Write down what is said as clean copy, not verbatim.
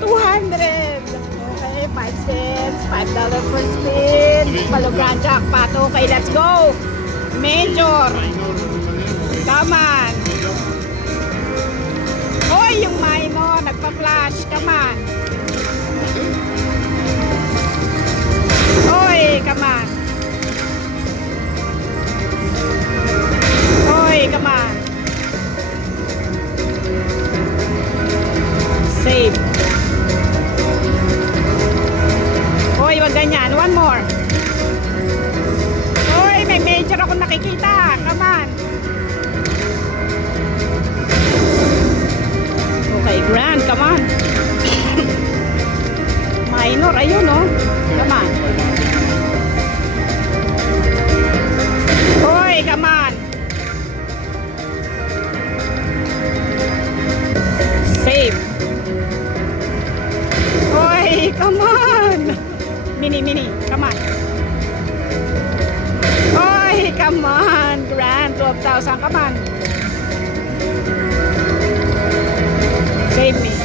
200. Okay, 5 cents. $5 per spin. Balugan jackpot. Okay, let's go. Major. Come on. Hoy, yung minor. Nagpa-flash. Come on. Hoy, come on. Hoy, come on. Save. Hoy, wag ganyan. One more. Hoy, may major ako nakikita. Come on. Okay, grand. Come on. Minor. Ayun, oh. Come on. Hoy, come on. Save. Hoy, come on. Mini. Come on. Hoy, come on. Grand. 12,000. Come on. Save me.